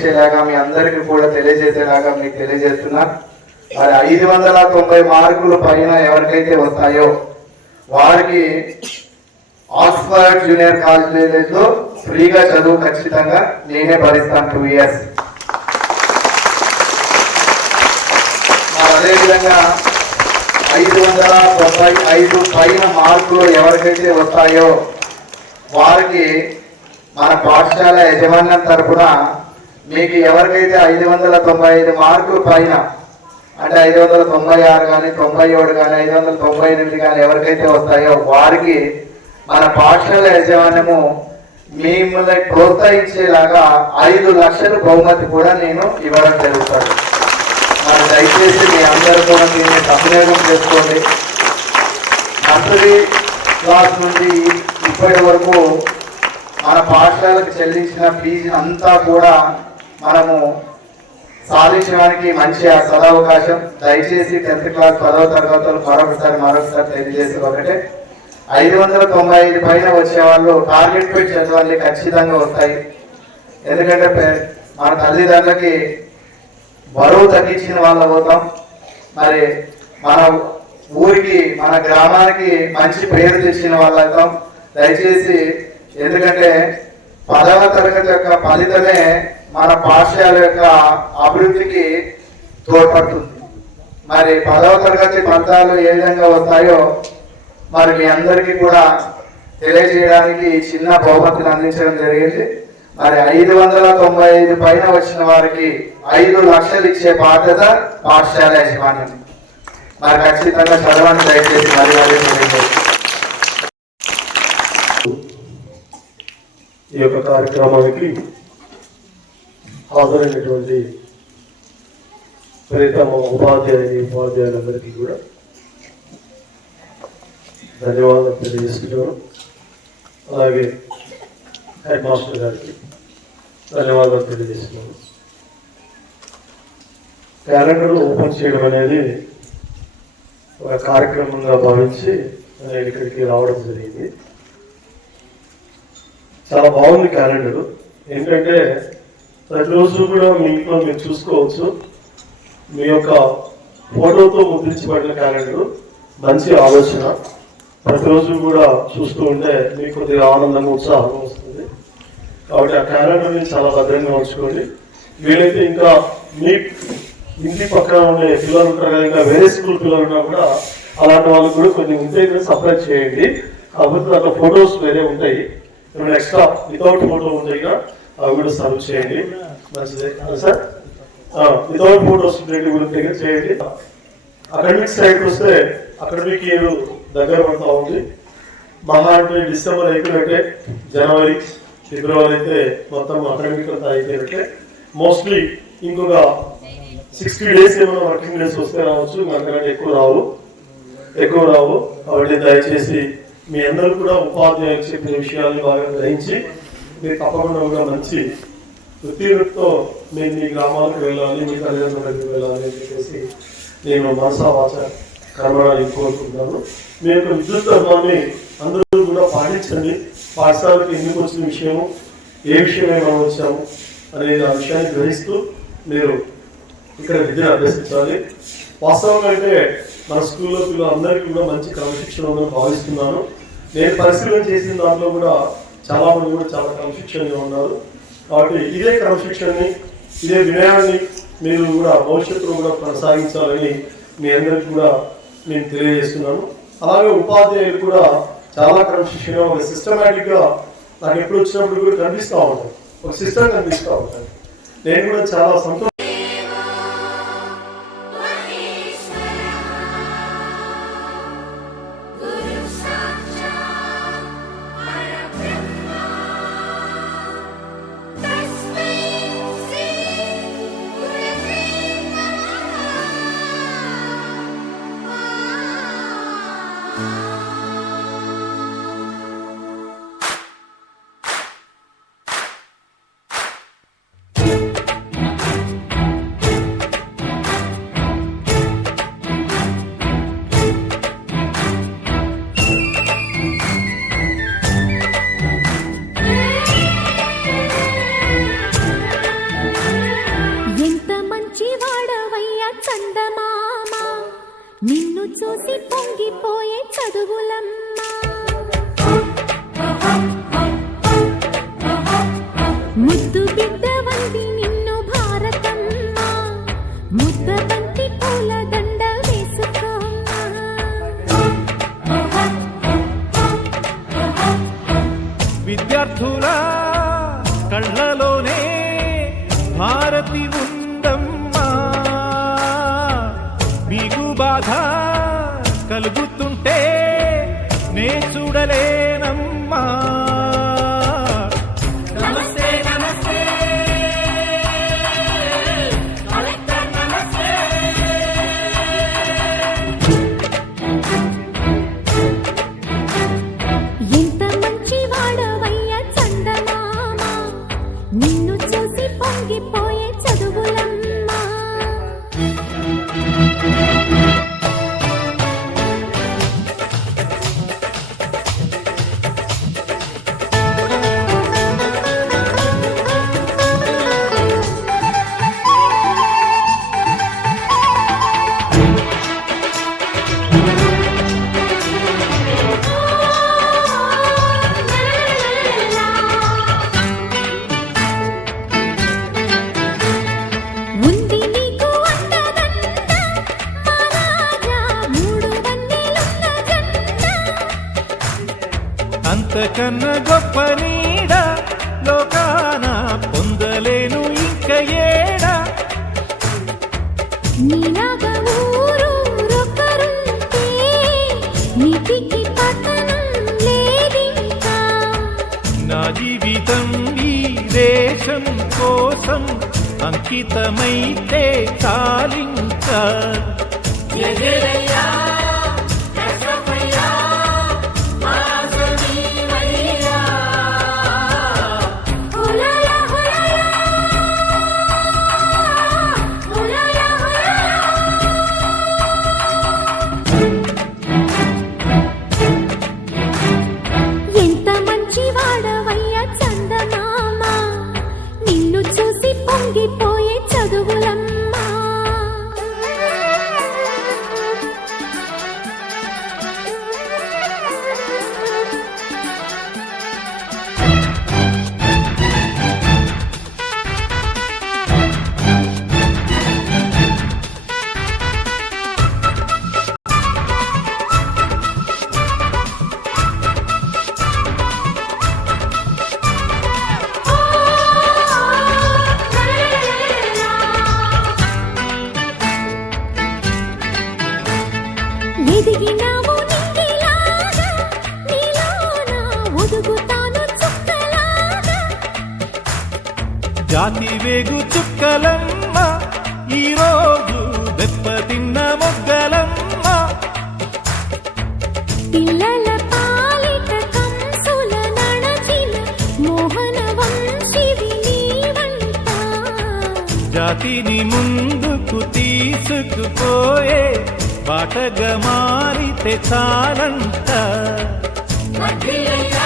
గుర్తించేలాగా మీ అందరికీ కూడా తెలియజేసేలాగా మీకు తెలియజేస్తున్నా. మరి 590 మార్కులు పైన ఎవరికైతే వస్తాయో వారికి ఆక్స్ఫర్డ్ జూనియర్ కాలేజీలో ఫ్రీగా చదువు ఖచ్చితంగా నేనే భరిస్తాను 2 years. అదేవిధంగా 595 పైన మార్కులు ఎవరికైతే వస్తాయో వారికి మన పాఠశాల యజమాన్యం తరఫున మీకు ఎవరికైతే 595 మార్కులు పైన అంటే 596 కానీ 97 కానీ 598 కానీ ఎవరికైతే వస్తాయో వారికి మన పాఠశాల యజమాన్యము మిమ్మల్ని ప్రోత్సహించేలాగా 5 లక్షల బహుమతి కూడా నేను ఇవ్వడం జరుగుతుంది. మరి దయచేసి మీ అందరూ కూడా దీన్ని సద్వినియోగం చేసుకోండి. నర్సరీ క్లాస్ నుండి ఇప్పటి వరకు మన పాఠశాలకు చెల్లించిన ఫీజు అంతా కూడా మనము సాధించడానికి మంచి సదవకాశం. దయచేసి 10th క్లాస్ 10వ తరగతులు మరొకసారి తెలియజేసి ఒకటే 595 పైన వచ్చే వాళ్ళు టార్గెట్ పెట్టి చదవాలి, ఖచ్చితంగా వస్తాయి. ఎందుకంటే మన తల్లిదండ్రులకి బరువు తగ్గించిన వాళ్ళు అవుతాం. మరి మన ఊరికి మన గ్రామానికి మంచి పేరు తెచ్చిన వాళ్ళు అవుతాం. దయచేసి ఎందుకంటే 10వ తరగతి యొక్క ఫలితమే మన పాఠశాల యొక్క అభివృద్ధికి తోడ్పడుతుంది. మరి 10వ తరగతి ఫలితాలు ఏ విధంగా వస్తాయో మరి మీ అందరికీ కూడా తెలియజేయడానికి చిన్న బహుమతిని అందించడం జరిగింది. మరి 595 పైన వచ్చిన వారికి 5 లక్షలు ఇచ్చే బాధ్యత పాఠశాల యజమాన్యం. మరి ఖచ్చితంగా చదవని దయచేసి మరి ఈ యొక్క కార్యక్రమానికి హాజరైనటువంటి ప్రియతమ ఉపాధ్యాయులందరికీ కూడా ధన్యవాదాలు తెలియజేస్తున్నాను. అలాగే హెడ్ మాస్టర్ గారికి ధన్యవాదాలు తెలియజేస్తున్నాను. క్యాలెండర్ ఓపెన్ చేయడం అనేది ఒక కార్యక్రమంగా భావించి నేను ఇక్కడికి రావడం జరిగింది. చాలా బాగుంది క్యాలెండర్. ఏంటంటే ప్రతిరోజు కూడా మీ ఇంట్లో మీరు చూసుకోవచ్చు. మీ యొక్క ఫోటోతో ముద్రించబడిన క్యాలెండర్ మంచి ఆలోచన. ప్రతిరోజు కూడా చూస్తూ ఉంటే మీకు కొద్దిగా ఆనందంగా ఉత్సాహం వస్తుంది. కాబట్టి ఆ క్యాలెండర్ని చాలా భద్రంగా ఉంచుకోండి. వీలైతే ఇంకా మీ ఇంటి పక్కన ఉండే పిల్లలు ఉంటారు కదా, ఇంకా వేరే స్కూల్ పిల్లలు ఉన్నా కూడా అలాంటి వాళ్ళకి కూడా కొన్ని ఉంటే సప్లై చేయండి. కాకపోతే దాంట్లో ఫొటోస్ వేరే ఉంటాయి, ఏమైనా ఎక్స్ట్రా వితౌట్ ఫోటో ఉంటాయి కదా, అవి కూడా సర్వ్ చేయండి. మంచిదే సార్. వితౌట్ ఫోటోస్ ఉంటాయి కదా చేయండి. అకాడమిక్ సైడ్కి వస్తే అకాడమిక్ ఇయర్ దగ్గర పడుతూ ఉంది. మహా అంటే డిసెంబర్ అయిపోయినట్టే, జనవరి ఫిబ్రవరి అయితే మొత్తం అకాడమిక్ అంతా అయిపోయినట్టే. మోస్ట్లీ ఇంకొక 60 days ఏమైనా వర్కింగ్ డేస్ వస్తే రావచ్చు, అంతకంటే ఎక్కువ రావు. కాబట్టి దయచేసి మీ అందరూ కూడా ఉపాధ్యాయులు చెప్పిన విషయాన్ని బాగా గ్రహించి మీరు తప్పకుండా కూడా మంచి ఉత్తీర్ణతో మీరు మీ గ్రామాలకు వెళ్ళాలి, మీ తల్లిదండ్రులకు వెళ్ళాలి అని చెప్పేసి నేను మనసా వాచ కర్మని కోరుకుంటున్నాను. మీ యొక్క విద్యుత్ ధర్మాన్ని అందరూ కూడా పాటించండి. పాఠశాలకు ఎందుకు వచ్చిన విషయము, ఏ విషయమే మనం వచ్చాము అనేది ఆ విషయాన్ని గ్రహిస్తూ మీరు ఇక్కడ విద్యను అభ్యసించాలి. వాస్తవంగా అయితే మన స్కూల్లో పిల్లలందరికీ కూడా మంచి క్రమశిక్షణ ఉందని భావిస్తున్నాను. నేను పరిశీలన చేసిన దాంట్లో కూడా చాలా మంది కూడా చాలా క్రమశిక్షణగా ఉన్నారు. కాబట్టి ఇదే క్రమశిక్షణని, ఇదే వినయాన్ని మీరు కూడా భవిష్యత్తులో కూడా కొనసాగించాలని మీ అందరికీ కూడా నేను తెలియజేస్తున్నాను. అలాగే ఉపాధ్యాయులు కూడా చాలా క్రమశిక్షణ, ఒక సిస్టమేటిక్గా నాకు ఎప్పుడు వచ్చినప్పుడు కూడా కనిపిస్తూ ఉంటాయి, ఒక సిస్టమ్ కనిపిస్తూ ఉంటాయి. నేను కూడా చాలా సంతోషం. ముద్దు బిడ్డ వంటి నిన్ను భారతమ్మ ముద్ద బంతి పూల దండ విద్యార్థుల కళ్ళలోనే భారతి ఉందమ్మా మీకు బాధ కలుగుతుంటే నే చూడలేనమ్మా నమస్తే నమస్తే కలెక్టర్ నమస్తే ఎంత మంచి వాడవయ్య చందమామ నిన్ను చూసి పొంగిపోయే చదువులమ్మా ఉంది నీకు అండదండ మహారాజా మూడు వన్నెలున్న జెండ అంతకన్నా గొప్ప నీడ లోకాన పొందలేను ఇంక ఏడా నీలాగా ఊరొకరుంటే నీతికి పతనం లేదింకా నా జీవితం ఈ దేశం కోసం అంకితమైతే చాలింకా హులాలా హులాలా హులాలా హులాలా ఎంత మంచి వాడవయ్య చందమామ నిన్ను చూసి పొంగిపోయే చదువులమ్మా ఎదిగినావు నింగిలాగా నీలోన ఒదుగుతాను చుక్కలాగా జాతి వేగు చుక్కలమ్మ ఈరోజు దెబ్బతిన్న మొగ్గలమ్మ పిల్లల పాలిట కంసుల నడచిన మోహన వంశివి నీవంట జాతిని ముందుకు తీసుకుపోయే బాటగా మారితే చాలంట వడ్డిలయ్య